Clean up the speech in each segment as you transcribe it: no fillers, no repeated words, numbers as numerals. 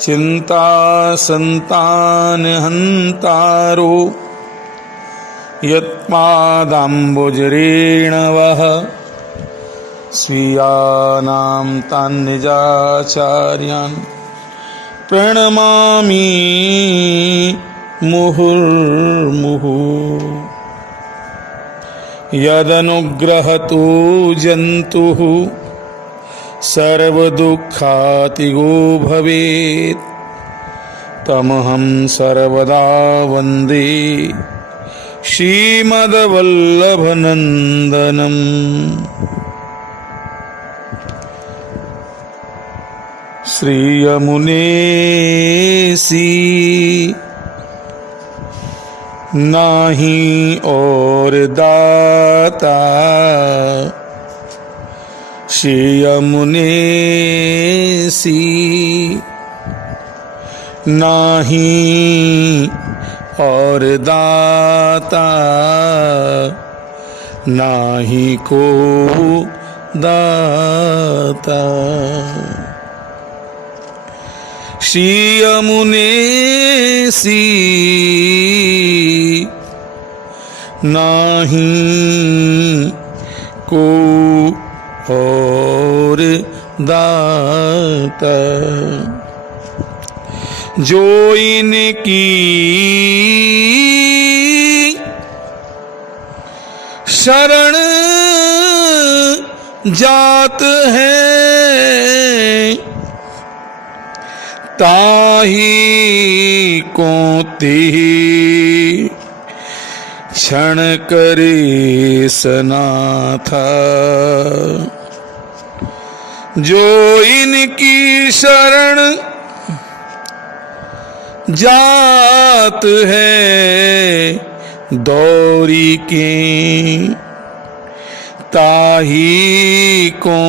चिंता संतान हंतारो यत्पादाम्बुजरेणवः स्वीयानां तान् निजाचार्यान् प्रणमामि मुहुर्मुहुः। यदनुग्रहतो जन्तुः सर्वदुःखातिगो भवेत् तमहं सर्वदा वन्दे श्रीमद्वल्लभनन्दनम्। श्रीयमुनेसी नाही और दाता, श्रीयमुनेसी नाही और दाता, नाही को दाता। श्रीयमुनेसी नाही को और दाता, जो इनकी शरण जात है ताही को तेहि क्षण करे सनाथा। जो इनकी शरण जात है दौरी के ताही को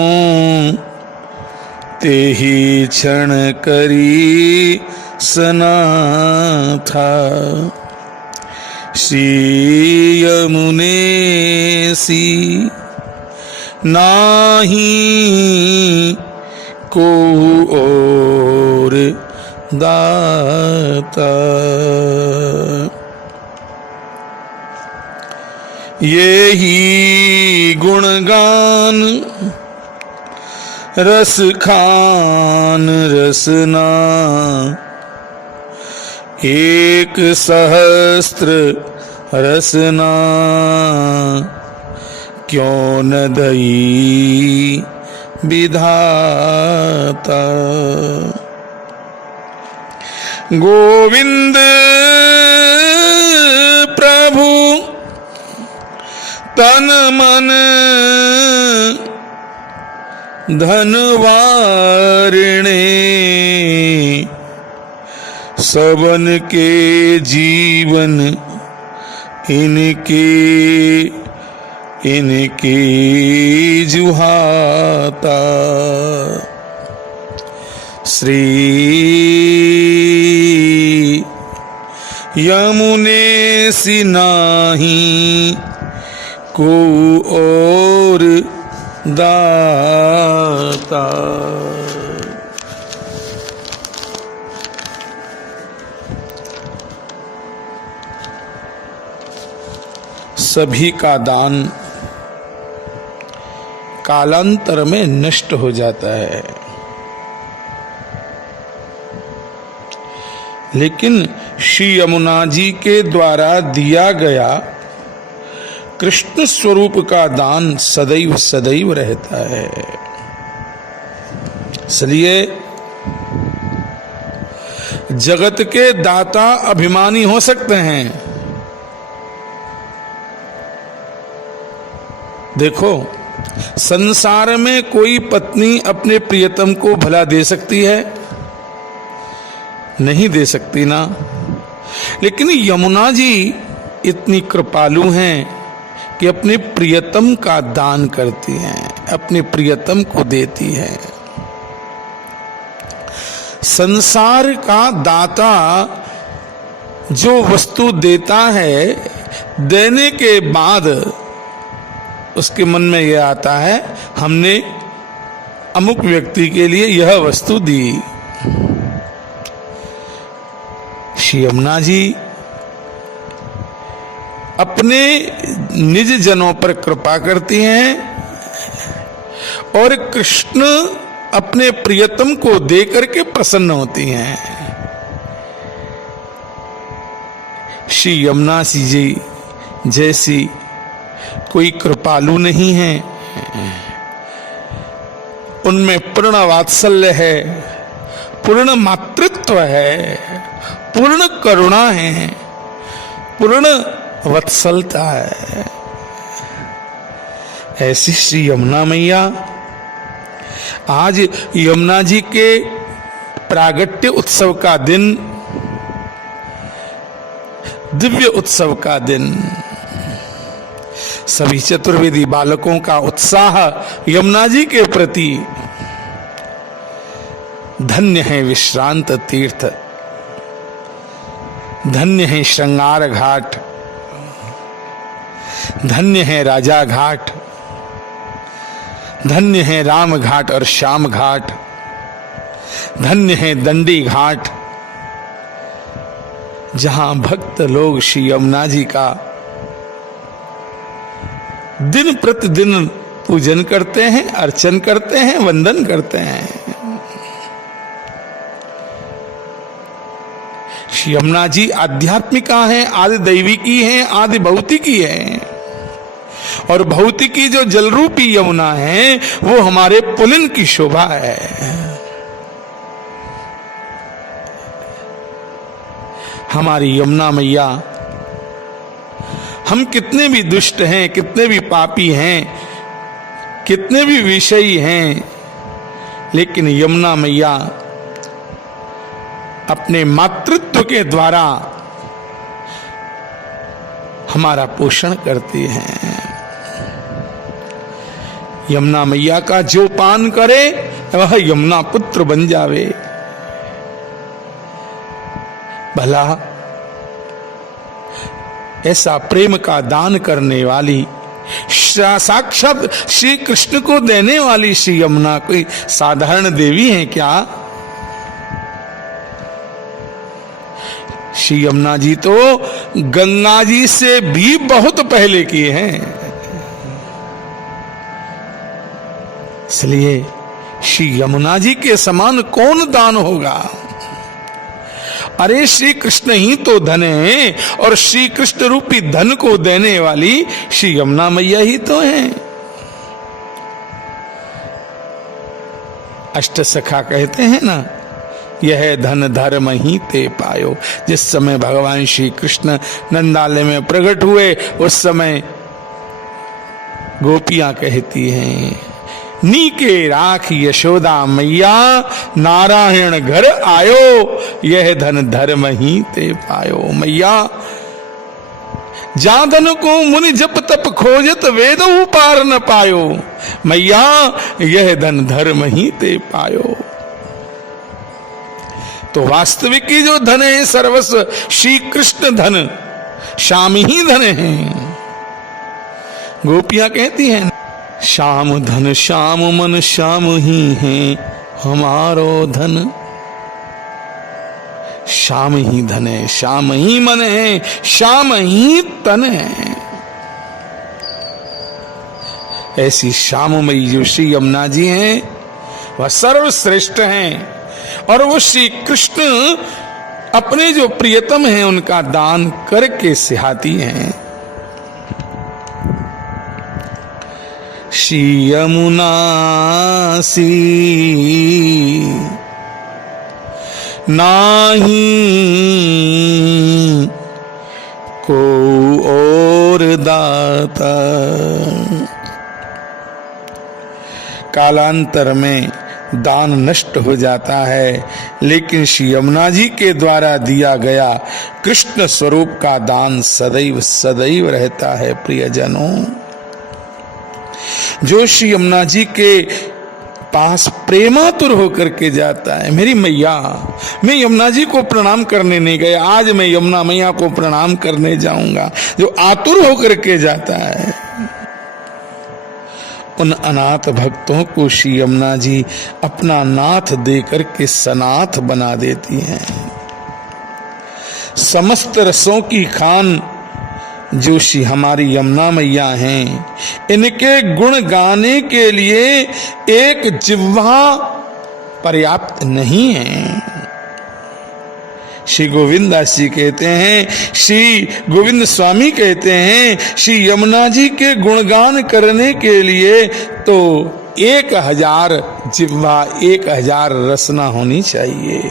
तेहि क्षण करी सनाथा। श्रीयमुनेसी नाही को और दाता। यही गुणगान रस खान रसना, एक सहस्त्र रसना क्यों न दई विधाता। गोविंद प्रभु तन मन धन वारिणे, सबन के जीवन इनके जुहाता। श्री यमुनेसी नाही को और दाता। सभी का दान कालांतर में नष्ट हो जाता है, लेकिन श्री यमुना जी के द्वारा दिया गया कृष्ण स्वरूप का दान सदैव सदैव रहता है। इसलिए जगत के दाता अभिमानी हो सकते हैं। देखो, संसार में कोई पत्नी अपने प्रियतम को भला दे सकती है? नहीं दे सकती ना। लेकिन यमुना जी इतनी कृपालु हैं कि अपने प्रियतम का दान करती हैं, अपने प्रियतम को देती हैं। संसार का दाता जो वस्तु देता है, देने के बाद उसके मन में यह आता है हमने अमुक व्यक्ति के लिए यह वस्तु दी। श्री यमुना जी अपने निज जनों पर कृपा करती हैं और कृष्ण अपने प्रियतम को देकर के प्रसन्न होती हैं। श्री यमुना जी जैसी कोई कृपालु नहीं है। उनमें पूर्ण वात्सल्य है, पूर्ण मातृत्व है, पूर्ण करुणा है, पूर्ण वत्सलता है। ऐसी श्री यमुना मैया आज यमुना जी के प्रागट्य उत्सव का दिन, दिव्य उत्सव का दिन, सभी चतुर्वेदी बालकों का उत्साह यमुना जी के प्रति। धन्य है विश्रांत तीर्थ, धन्य है श्रृंगार घाट, धन्य है राजा घाट, धन्य है राम घाट और श्याम घाट, धन्य है दंडी घाट, जहां भक्त लोग श्री यमुना जी का दिन प्रतिदिन पूजन करते हैं, अर्चन करते हैं, वंदन करते हैं। श्री यमुना जी आध्यात्मिका है, आदि दैविकी है, आदि भौतिकी है। और भौतिकी जो जल रूपी यमुना है वो हमारे पुलिन की शोभा है। हमारी यमुना मैया, हम कितने भी दुष्ट हैं, कितने भी पापी हैं, कितने भी विषयी हैं, लेकिन यमुना मैया अपने मातृत्व के द्वारा हमारा पोषण करती हैं। यमुना मैया का जो पान करे वह यमुना पुत्र बन जावे। भला ऐसा प्रेम का दान करने वाली, साक्षात श्री कृष्ण को देने वाली श्री यमुना कोई साधारण देवी है क्या? श्री यमुना जी तो गंगा जी से भी बहुत पहले की हैं। इसलिए श्री यमुना जी के समान कौन दान होगा? अरे श्री कृष्ण ही तो धन है और श्री कृष्ण रूपी धन को देने वाली श्री यमुना मैया ही तो हैं। अष्ट सखा कहते हैं ना, यह धन धर्म ही ते पायो। जिस समय भगवान श्री कृष्ण नंदालय में प्रकट हुए उस समय गोपियां कहती हैं, नीके राख यशोदा मैया, नारायण घर आयो, यह धन धर्म ही ते पायो। मैया जाधन को मुनि जप तप खोजत वेद पार न पायो, मैया यह धन धर्म ही ते पायो। तो वास्तविक की जो धन है सर्वस्व श्री कृष्ण धन, श्याम ही धन है। गोपियां कहती हैं, श्याम धन श्याम मन श्याम ही है हमारो धन। श्याम ही धन है, श्याम ही मन है, श्याम ही तन है। ऐसी श्याममयी जो श्री यमुना जी हैं वह सर्वश्रेष्ठ हैं। और वो श्री कृष्ण अपने जो प्रियतम हैं उनका दान करके सिहाती हैं। श्री यमुना सी नाही को और दाता। कालांतर में दान नष्ट हो जाता है, लेकिन श्री यमुना जी के द्वारा दिया गया कृष्ण स्वरूप का दान सदैव सदैव रहता है। प्रियजनों, जो श्री यमुना जी के पास प्रेमातुर होकर के जाता है, मेरी मैया, मैं यमुना जी को प्रणाम करने नहीं गया, आज मैं यमुना मैया को प्रणाम करने जाऊंगा, जो आतुर होकर के जाता है, उन अनाथ भक्तों को श्री यमुना जी अपना नाथ देकर के सनाथ बना देती हैं। समस्त रसों की खान जो श्री हमारी यमुना मैया हैं, इनके गुण गाने के लिए एक जिह्वा पर्याप्त नहीं है। श्री गोविंद दास जी कहते हैं, श्री गोविंद स्वामी कहते हैं, श्री यमुना जी के गुणगान करने के लिए तो 1000 जिह्वा, 1000 रसना होनी चाहिए।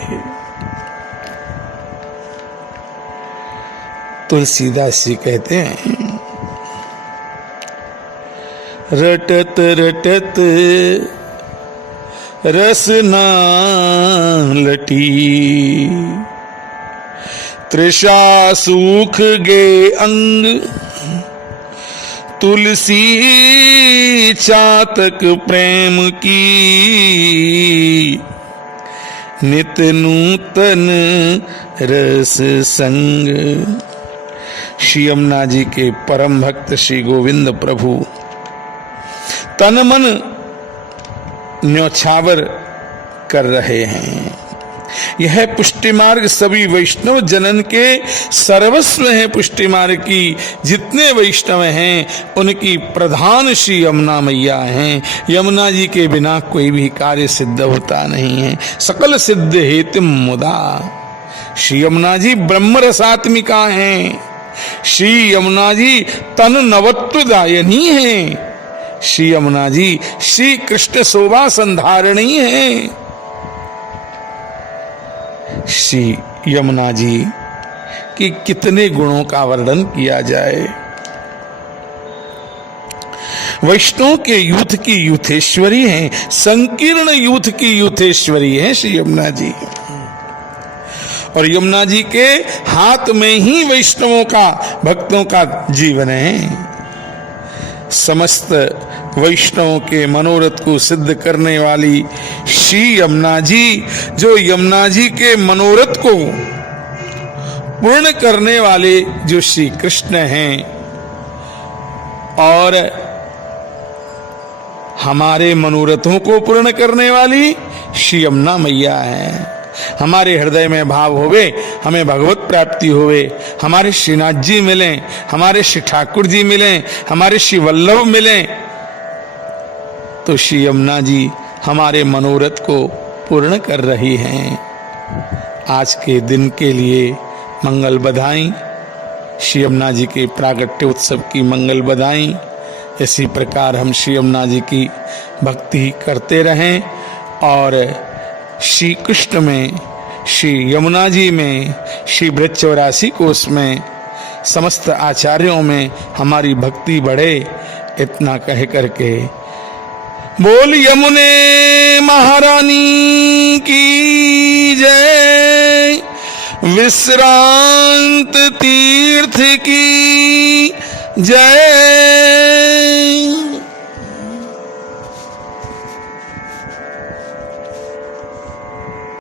तुलसीदास जी कहते हैं, रटत रटत रसना लटी, तृषा सूख गे अंग, तुलसी चातक प्रेम की, नित नूतन रस संग। श्री यमुना जी के परम भक्त श्री गोविंद प्रभु तन मन न्योछावर कर रहे हैं। यह पुष्टि मार्ग सभी वैष्णव जनन के सर्वस्व है। पुष्टि मार्ग की जितने वैष्णव हैं उनकी प्रधान श्री यमुना मैया हैं। यमुना जी के बिना कोई भी कार्य सिद्ध होता नहीं है। सकल सिद्ध हेतु मुदा। श्री यमुना जी ब्रह्म रसात्मिका हैं। श्री यमुना जी तन नवत्वदायनी हैं। श्री यमुना जी श्री कृष्ण शोभा संधारणी हैं। श्री यमुना जी कि कितने गुणों का वर्णन किया जाए। वैष्णव के यूथ की यूथेश्वरी हैं, संकीर्ण यूथ की यूथेश्वरी हैं श्री यमुना जी। और यमुना जी के हाथ में ही वैष्णवों का, भक्तों का जीवन है। समस्त वैष्णवों के मनोरथ को सिद्ध करने वाली श्री यमुना जी, जो यमुना जी के मनोरथ को पूर्ण करने वाले जो श्री कृष्ण हैं, और हमारे मनोरथों को पूर्ण करने वाली श्री यमुना मैया है। हमारे हृदय में भाव होवे, हमें भगवत प्राप्ति होवे, हमारे श्रीनाथ जी मिलें, हमारे श्री ठाकुर जी मिलें, हमारे श्री वल्लभ मिलें, तो श्री यमुना जी हमारे मनोरथ को पूर्ण कर रही हैं। आज के दिन के लिए मंगल बधाई। श्री यमुना जी के प्रागट्य उत्सव की मंगल बधाई। इसी प्रकार हम श्री यमुना जी की भक्ति करते रहें और श्री कृष्ण में, श्री यमुना जी में, श्री बृहत् 84 कोश में, समस्त आचार्यों में हमारी भक्ति बढ़े। इतना कह करके बोल यमुने महारानी की जय, विश्रांत तीर्थ की जय।